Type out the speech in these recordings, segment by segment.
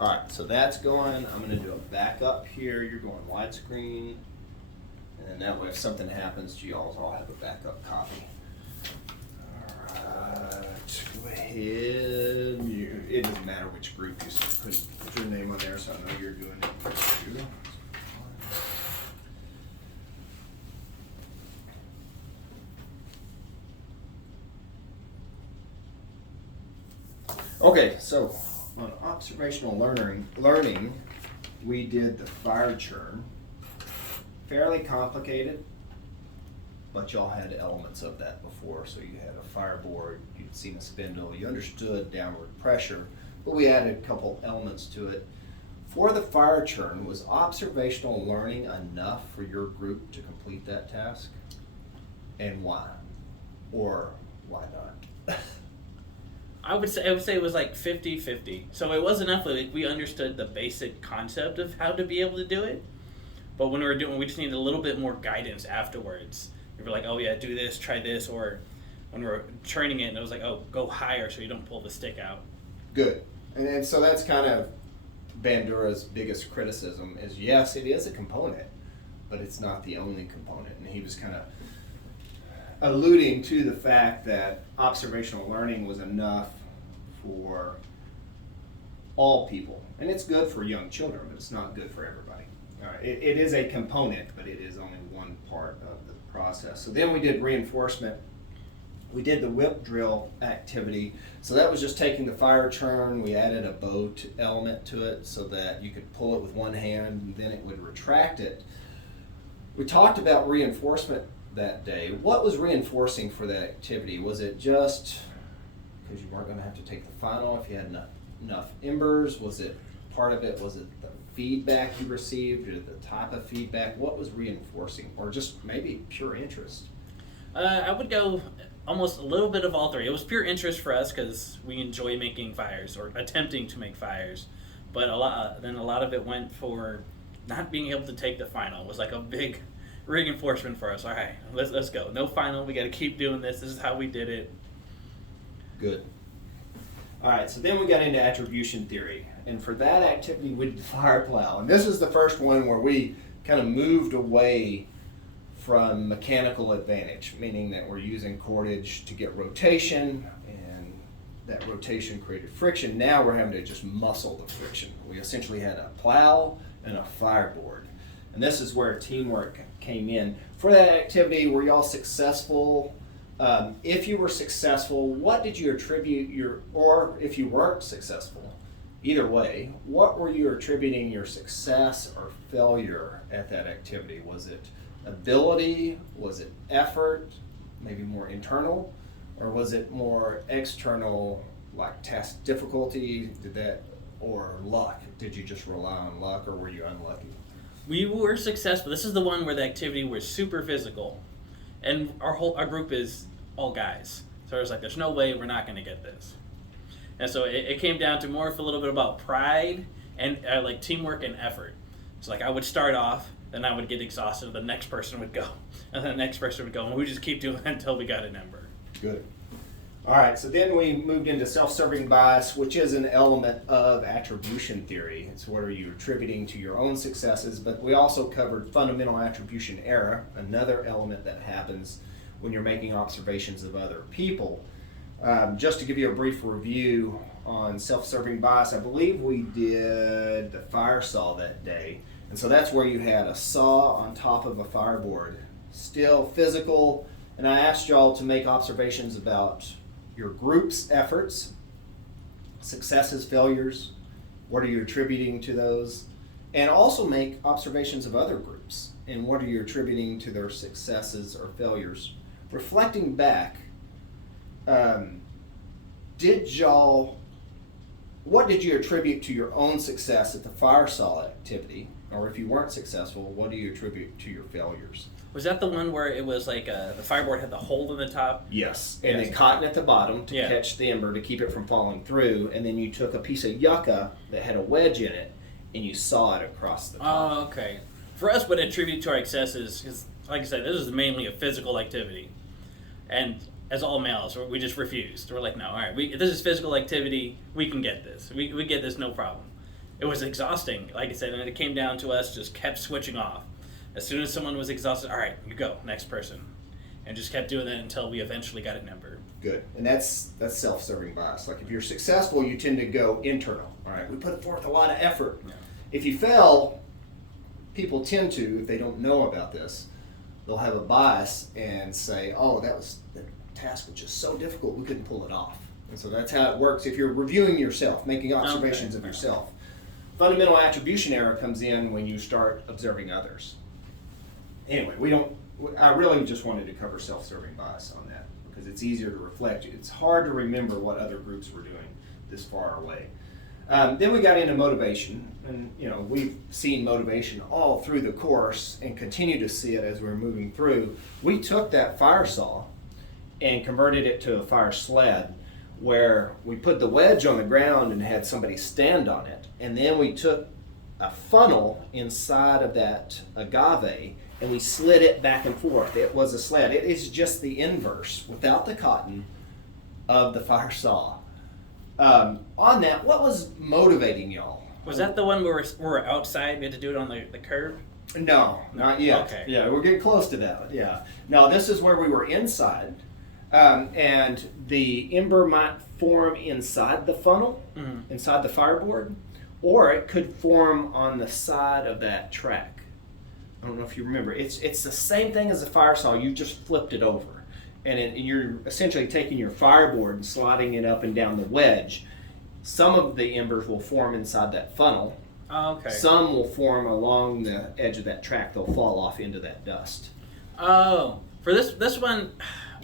All right, so that's going. I'm going to do a backup here. You're going widescreen. And then that way, if something happens to y'all, I'll have a backup copy. All right, go ahead. It doesn't matter which group you put your name on there, so I know you're doing it too. Okay, so on observational learning, we did the fire churn. Fairly complicated, but y'all had elements of that before. So you had a fireboard, you'd seen a spindle, you understood downward pressure, but we added a couple elements to it. For the fire churn, was observational learning enough for your group to complete that task? And why? Or why not? I would say it was like 50-50. So it was enough like we understood the basic concept of how to be able to do it. But when we just needed a little bit more guidance afterwards. We were like, oh yeah, do this, try this, or when we were churning it, and it was like, oh, go higher so you don't pull the stick out. Good. And so that's kind of Bandura's biggest criticism is, yes, it is a component, but it's not the only component. And he was kind of alluding to the fact that observational learning was enough for all people. And it's good for young children, but it's not good for everybody. It is a component, but it is only one part of the process. So then we did reinforcement. We did the whip drill activity. So that was just taking the fire churn. We added a boat element to it so that you could pull it with one hand and then it would retract it. We talked about reinforcement that day. What was reinforcing for that activity? Was it just because you weren't going to have to take the final if you had enough embers? Was it part of it? Was it the feedback you received or the type of feedback? What was reinforcing, or just maybe pure interest? I would go almost a little bit of all three. It was pure interest for us because we enjoy making fires or attempting to make fires, but a lot of it went for not being able to take the final. It was like a big reinforcement for us. All right, let's go. No final. We got to keep doing this. This is how we did it. Good. All right, so then we got into attribution theory. And for that activity, we did the fire plow. And this is the first one where we kind of moved away from mechanical advantage, meaning that we're using cordage to get rotation, and that rotation created friction. Now we're having to just muscle the friction. We essentially had a plow and a fireboard. And this is where teamwork came in. For that activity, were y'all successful? If you were successful, what did you attribute or if you weren't successful, either way, what were you attributing your success or failure at that activity? Was it ability? Was it effort? Maybe more internal? Or was it more external, like task difficulty? Or luck? Did you just rely on luck, or were you unlucky? We were successful. This is the one where the activity was super physical, and our group is all guys. So it was like, there's no way we're not going to get this. And so it came down to more of a little bit about pride and like teamwork and effort. So like I would start off, then I would get exhausted, the next person would go, and then the next person would go, and we just keep doing it until we got an ember. Good. All right, so then we moved into self-serving bias, which is an element of attribution theory. It's what are you attributing to your own successes, but we also covered fundamental attribution error, another element that happens when you're making observations of other people. Just to give you a brief review on self-serving bias, I believe we did the fire saw that day. And so that's where you had a saw on top of a fireboard, still physical. And I asked y'all to make observations about your group's efforts, successes, failures, what are you attributing to those, and also make observations of other groups and what are you attributing to their successes or failures. Reflecting back, what did you attribute to your own success at the fire saw activity? Or if you weren't successful, what do you attribute to your failures? Was that the one where it was like the fireboard had the hole in the top? Yes, and then cotton at the bottom to catch the ember to keep it from falling through, and then you took a piece of yucca that had a wedge in it, and you saw it across the top. Oh, okay. For us, what attributed to our successes, because like I said, this is mainly a physical activity, and as all males, we just refused. We're like, no, all right, if this is physical activity, we can get this. We get this, no problem. it was exhausting, like I said, and it came down to us just kept switching off. As soon as someone was exhausted, all right, you go, next person. And just kept doing that until we eventually got a number. Good. And that's self-serving bias. Like if you're successful, you tend to go internal. All right, we put forth a lot of effort. Yeah. If you fail, people tend to, if they don't know about this, they'll have a bias and say, oh, the task was just so difficult, we couldn't pull it off. And so that's how it works. If you're reviewing yourself, making observations of yourself, fundamental attribution error comes in when you start observing others. Anyway, I really just wanted to cover self-serving bias on that because it's easier to reflect. It's hard to remember what other groups were doing this far away. Then we got into motivation, and we've seen motivation all through the course and continue to see it as we're moving through. We took that fire saw and converted it to a fire sled where we put the wedge on the ground and had somebody stand on it, and then we took a funnel inside of that agave and we slid it back and forth. It was a sled. It is just the inverse, without the cotton, of the fire saw. On that, what was motivating y'all? Was that the one where we're outside? We had to do it on the curb? No, not yet. Okay. Yeah, we're getting close to that. Yeah. No, this is where we were inside, and the ember might form inside the funnel, inside the fireboard, or it could form on the side of that track. I don't know if you remember. It's the same thing as a fire saw. You just flipped it over. And you're essentially taking your fireboard and sliding it up and down the wedge. Some of the embers will form inside that funnel. Oh, okay. Some will form along the edge of that track. They'll fall off into that dust. Oh, for this one,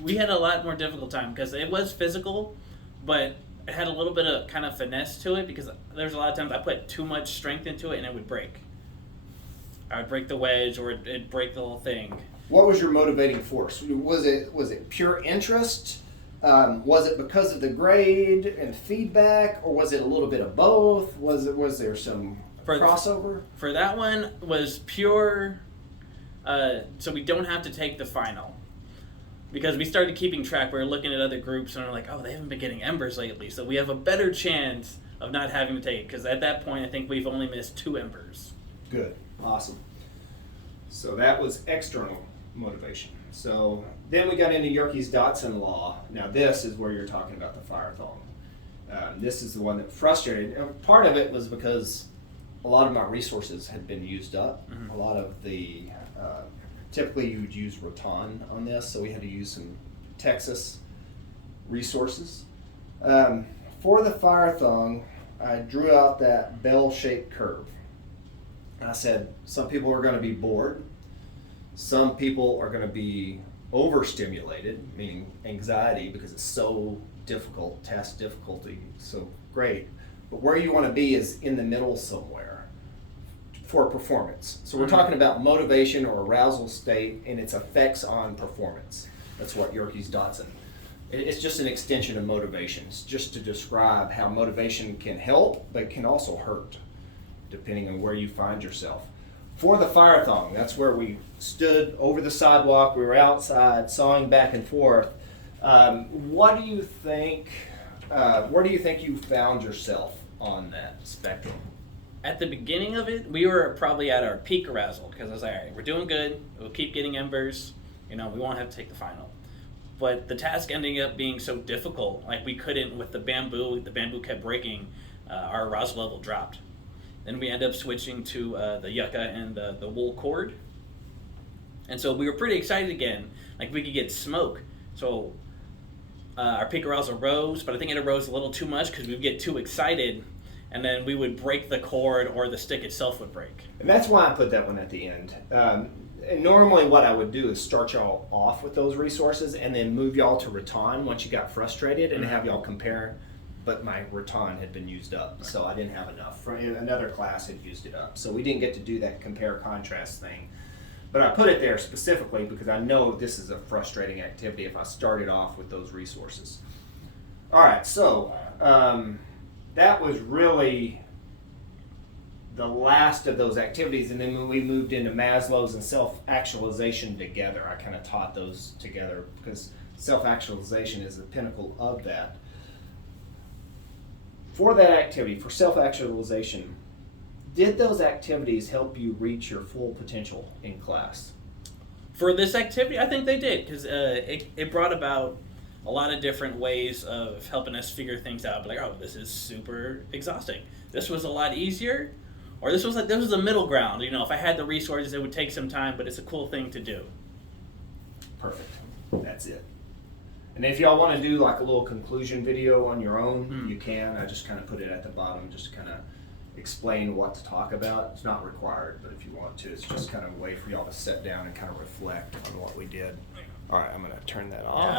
we had a lot more difficult time because it was physical, but it had a little bit of kind of finesse to it because there's a lot of times I put too much strength into it and it would break. I would break the wedge or it'd break the whole thing. What was your motivating force? Was it pure interest? Was it because of the grade and feedback, or was it a little bit of both? Was there some crossover? For that one was pure, so we don't have to take the final. Because we started keeping track, we were looking at other groups and we're like, oh, they haven't been getting embers lately, so we have a better chance of not having to take it. Because at that point, I think we've only missed 2 embers. Good. Awesome. So that was external motivation. So then we got into Yerkes-Dodson law. Now this is where you're talking about the fire thong. This is the one that frustrated. Part of it was because a lot of my resources had been used up. A lot of the, typically you would use rattan on this, so we had to use some Texas resources. For the fire thong, I drew out that bell-shaped curve. And I said, some people are going to be bored. Some people are going to be overstimulated, meaning anxiety, because it's so difficult, task difficulty, so great. But where you want to be is in the middle somewhere for performance. So we're talking about motivation or arousal state and its effects on performance. That's what Yerkes-Dodson. It's just an extension of motivation. It's just to describe how motivation can help, but can also hurt, depending on where you find yourself. For the fire thong, that's where we stood over the sidewalk, we were outside, sawing back and forth. What do you think, where do you think you found yourself on that spectrum? At the beginning of it, we were probably at our peak arousal because I was like, all right, we're doing good, we'll keep getting embers, we won't have to take the final. But the task ending up being so difficult, like we couldn't with the bamboo kept breaking, our arousal level dropped. Then we end up switching to the yucca and the wool cord. And so we were pretty excited again. Like we could get smoke. So our peak arousal rose, but I think it arose a little too much because we'd get too excited and then we would break the cord or the stick itself would break. And that's why I put that one at the end. And normally what I would do is start y'all off with those resources and then move y'all to rattan once you got frustrated and have y'all compare. But my rattan had been used up, so I didn't have enough. Another class had used it up, so we didn't get to do that compare-contrast thing. But I put it there specifically because I know this is a frustrating activity if I started off with those resources. All right, so that was really the last of those activities, and then when we moved into Maslow's and self-actualization together, I kind of taught those together because self-actualization is the pinnacle of that. For that activity, for self-actualization, Did those activities help you reach your full potential in class? For this activity, I think they did, because it brought about a lot of different ways of helping us figure things out. Like, oh, this is super exhausting. This was a lot easier, or this was a middle ground. You know, if I had the resources, it would take some time, but it's a cool thing to do. Perfect. That's it. And if y'all want to do like a little conclusion video on your own, you can. I just kind of put it at the bottom just to kind of explain what to talk about. It's not required, but if you want to, it's just kind of a way for y'all to sit down and kind of reflect on what we did. All right, I'm going to turn that off. Yeah,